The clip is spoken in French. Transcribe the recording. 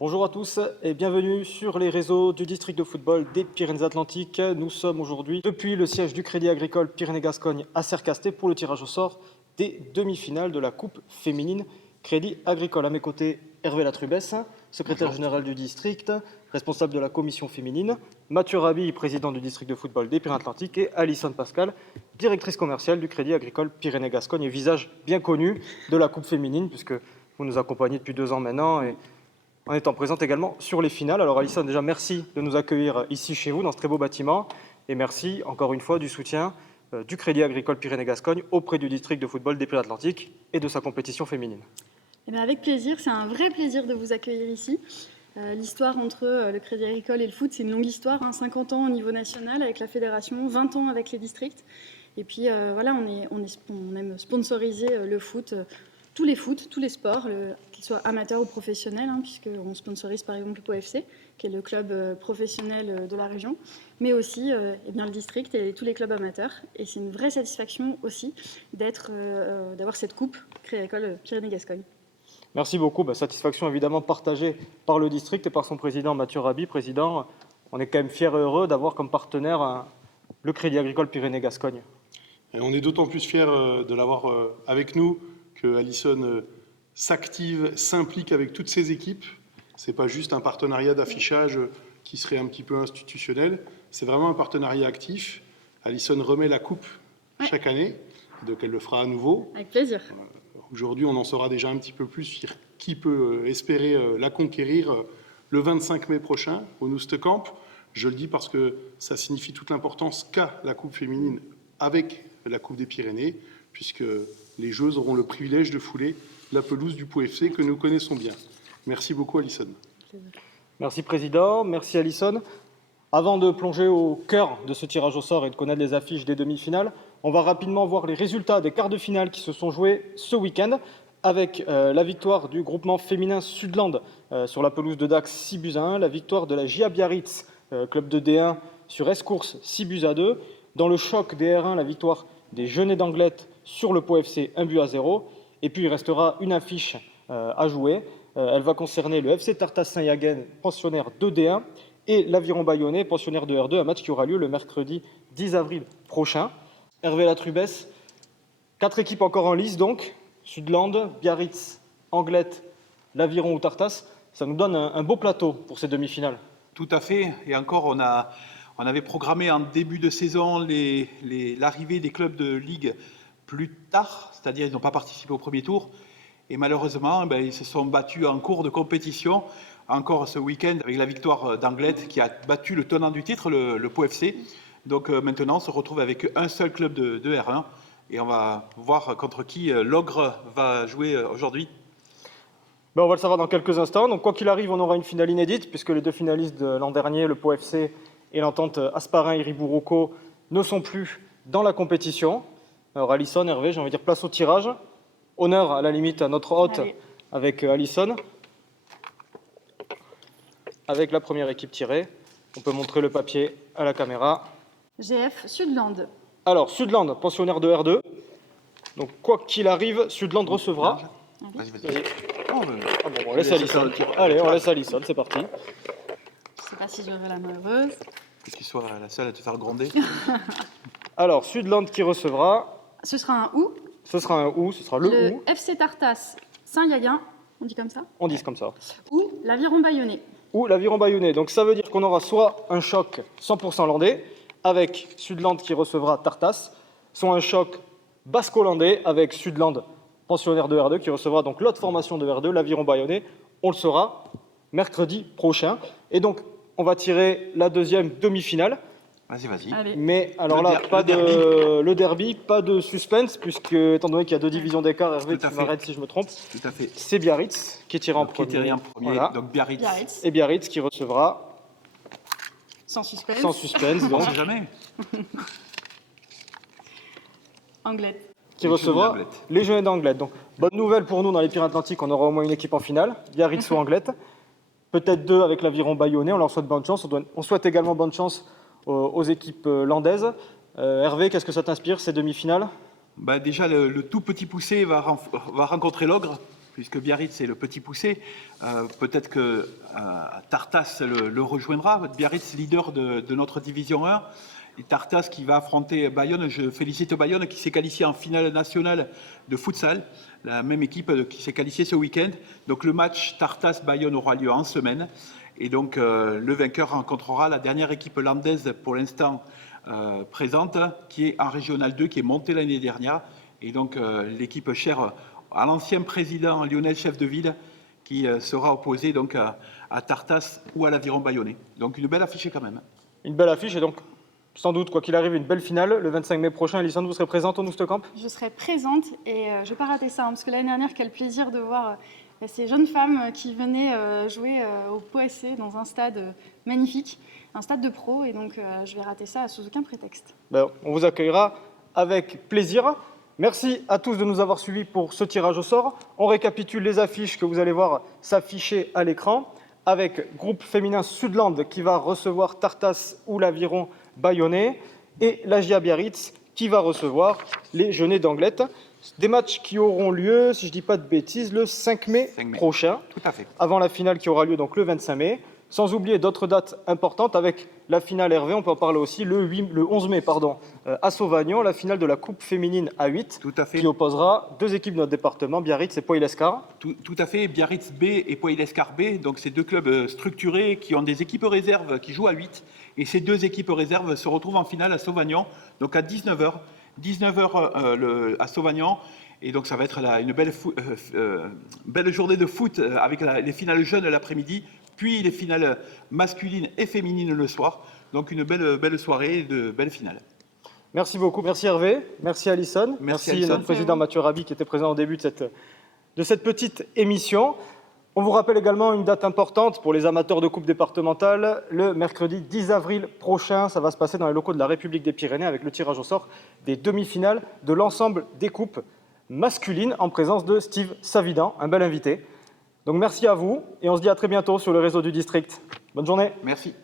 Bonjour à tous et bienvenue sur les réseaux du district de football des Pyrénées-Atlantiques. Nous sommes aujourd'hui depuis le siège du Crédit Agricole Pyrénées-Gascogne à Sercasté pour le tirage au sort des demi-finales de la Coupe féminine Crédit Agricole. À mes côtés, Hervé Latrubès, secrétaire général du district, responsable de la commission féminine, Mathieu Rabi, président du district de football des Pyrénées-Atlantiques et Alison Pascal, directrice commerciale du Crédit Agricole Pyrénées-Gascogne et visage bien connu de la Coupe féminine puisque vous nous accompagnez depuis 2 ans maintenant et en étant présente également sur les finales. Alors Alison, déjà merci de nous accueillir ici chez vous dans ce très beau bâtiment et merci encore une fois du soutien du Crédit Agricole Pyrénées-Gascogne auprès du district de football des Pyrénées-Atlantiques et de sa compétition féminine. Eh bien, avec plaisir, c'est un vrai plaisir de vous accueillir ici. L'histoire entre le Crédit Agricole et le foot, c'est une longue histoire, 50 ans au niveau national avec la fédération, 20 ans avec les districts. Et puis voilà, on aime sponsoriser le foot, tous les sports, qu'ils soient amateurs ou professionnels, puisqu'on sponsorise par exemple le POFC, qui est le club professionnel de la région, mais aussi le district et tous les clubs amateurs. Et c'est une vraie satisfaction aussi d'avoir cette coupe Crédit Agricole Pyrénées-Gascogne. Merci beaucoup. Satisfaction évidemment partagée par le district et par son président Mathieu Rabi. Président, on est quand même fiers et heureux d'avoir comme partenaire le Crédit Agricole Pyrénées-Gascogne. Et on est d'autant plus fiers de l'avoir avec nous que Alison s'active, s'implique avec toutes ses équipes. Ce n'est pas juste un partenariat d'affichage qui serait un petit peu institutionnel, c'est vraiment un partenariat actif. Alison remet la coupe chaque année, donc elle le fera à nouveau. Avec plaisir. Aujourd'hui, on en saura déjà un petit peu plus sur qui peut espérer la conquérir le 25 mai prochain au Noustecamp. Je le dis parce que ça signifie toute l'importance qu'a la Coupe féminine avec la Coupe des Pyrénées, puisque les Jeux auront le privilège de fouler la pelouse du POFC que nous connaissons bien. Merci beaucoup, Alison. Merci, Président. Merci, Alison. Avant de plonger au cœur de ce tirage au sort et de connaître les affiches des demi-finales, on va rapidement voir les résultats des quarts de finale qui se sont joués ce week-end avec la victoire du groupement féminin Sudland sur la pelouse de Dax 6-1, la victoire de la GIA Biarritz, club de D1, sur Escourse 6-2. Dans le choc des R1, la victoire des Genêts d'Anglet sur le POFC 1-0. Et puis il restera une affiche à jouer. Elle va concerner le FC Tartas Saint-Yaguen, pensionnaire de D1, et l'Aviron Bayonnais, pensionnaire de R2, un match qui aura lieu le mercredi 10 avril prochain. Hervé Latrubès, 4 équipes encore en lice donc, Sudland, Biarritz, Anglet, l'Aviron ou Tartas. Ça nous donne un beau plateau pour ces demi-finales. Tout à fait, et encore on avait programmé en début de saison l'arrivée des clubs de ligue plus tard, c'est-à-dire ils n'ont pas participé au premier tour, et malheureusement ils se sont battus en cours de compétition, encore ce week-end avec la victoire d'Anglet qui a battu le tenant du titre, le POFC. Donc maintenant on se retrouve avec un seul club de R1 et on va voir contre qui l'Ogre va jouer aujourd'hui. On va le savoir dans quelques instants. Donc quoi qu'il arrive, on aura une finale inédite puisque les 2 finalistes de l'an dernier, le POFC et l'entente Asparin-Iriburuco, ne sont plus dans la compétition. Alors Alison, Hervé, j'ai envie de dire place au tirage. Honneur à la limite à notre hôte. Allez. Avec Alison. Avec la première équipe tirée. On peut montrer le papier à la caméra. GF Sudland. Alors, Sudland, pensionnaire de R2. Donc, quoi qu'il arrive, Sudland recevra. Vas-y. On laisse Alison. Allez, on laisse Alison, c'est parti. Je ne sais pas si j'aurai la main heureuse. Que tu sois la seule à te faire gronder. Alors, Sudland qui recevra. Ce sera un OU. Ce sera un OU, ce sera le OU. FC Tartas Saint-Yaguen, on dit comme ça ? On dit comme ça. Ou l'Aviron Bayonnais. Ou l'Aviron Bayonnais. Donc ça veut dire qu'on aura soit un choc 100% landais, avec Sudland qui recevra Tartas, soit un choc basco-landais avec Sudland, pensionnaire de R2, qui recevra donc l'autre formation de R2, l'Aviron Bayonnais. On le saura mercredi prochain. Et donc, on va tirer la deuxième demi-finale. Vas-y. Allez. Mais alors là, le derby, pas de suspense, puisque étant donné qu'il y a 2 divisions d'écart, Hervé, tu m'arrêtes si je me trompe. Tout à fait. C'est Biarritz qui est tiré en premier. Voilà. Donc Biarritz. Et Biarritz qui recevra. Sans suspense. Sans suspense, On donc. ne sait jamais. Anglet. Qui recevra les Genêts d'Anglet. Donc, bonne nouvelle pour nous dans les Pyrénées-Atlantiques, on aura au moins une équipe en finale. Biarritz ou Anglet. Peut-être 2 avec l'Aviron Bayonnais. On leur souhaite bonne chance. On souhaite également bonne chance aux équipes landaises. Hervé, qu'est-ce que ça t'inspire, ces demi-finales ? Déjà, le tout petit poussé va rencontrer l'Ogre, puisque Biarritz est le petit poussé. Peut-être que Tartas le rejoindra. Biarritz, leader de notre division 1. Et Tartas qui va affronter Bayonne. Je félicite Bayonne qui s'est qualifié en finale nationale de futsal. La même équipe qui s'est qualifiée ce week-end. Donc le match Tartas-Bayonne aura lieu en semaine. Et donc le vainqueur rencontrera la dernière équipe landaise pour l'instant présente, qui est en Régional 2, qui est montée l'année dernière. Et donc l'équipe chère à l'ancien président Lionel Chefdeville, qui sera opposé donc à Tartas ou à l'Aviron Bayonnais. Donc une belle affiche quand même. Une belle affiche et donc sans doute, quoi qu'il arrive, une belle finale. Le 25 mai prochain, Alison, vous serez présente au Noustecamp? Je serai présente et je ne vais pas rater ça, parce que l'année dernière, quel plaisir de voir ces jeunes femmes qui venaient jouer au POSC dans un stade magnifique, un stade de pro, et donc je vais rater ça sous aucun prétexte. On vous accueillera avec plaisir. Merci à tous de nous avoir suivis pour ce tirage au sort. On récapitule les affiches que vous allez voir s'afficher à l'écran, avec groupe féminin Sudland qui va recevoir Tartas ou l'Aviron Bayonnais, et l'AGIA Biarritz qui va recevoir les Genêts d'Anglet. Des matchs qui auront lieu, si je ne dis pas de bêtises, le 5 mai prochain, Tout à fait. avant la finale qui aura lieu donc le 25 mai. Sans oublier d'autres dates importantes avec la finale Hervé, on peut en parler aussi, le 11 mai à Sauvagnon, la finale de la Coupe féminine A8, Tout à fait. qui opposera deux équipes de notre département, Biarritz et Poil-Escar. Tout à fait, Biarritz B et Poil-Escar B, donc c'est deux clubs structurés qui ont des équipes réserves qui jouent à 8. Et ces deux équipes réserves se retrouvent en finale à Sauvagnon, donc à 19h. 19h à Sauvagnon. Et donc ça va être une belle journée de foot avec les finales jeunes l'après-midi, puis les finales masculines et féminines le soir. Donc une belle soirée, de belles finales. Merci beaucoup, merci Hervé, merci Alison, Merci Alison. notre président Mathieu Rabi qui était présent au début de cette petite émission. On vous rappelle également une date importante pour les amateurs de coupe départementale, le mercredi 10 avril prochain. Ça va se passer dans les locaux de la République des Pyrénées avec le tirage au sort des demi-finales de l'ensemble des coupes masculines en présence de Steve Savidan, un bel invité. Donc merci à vous et on se dit à très bientôt sur le réseau du district. Bonne journée. Merci.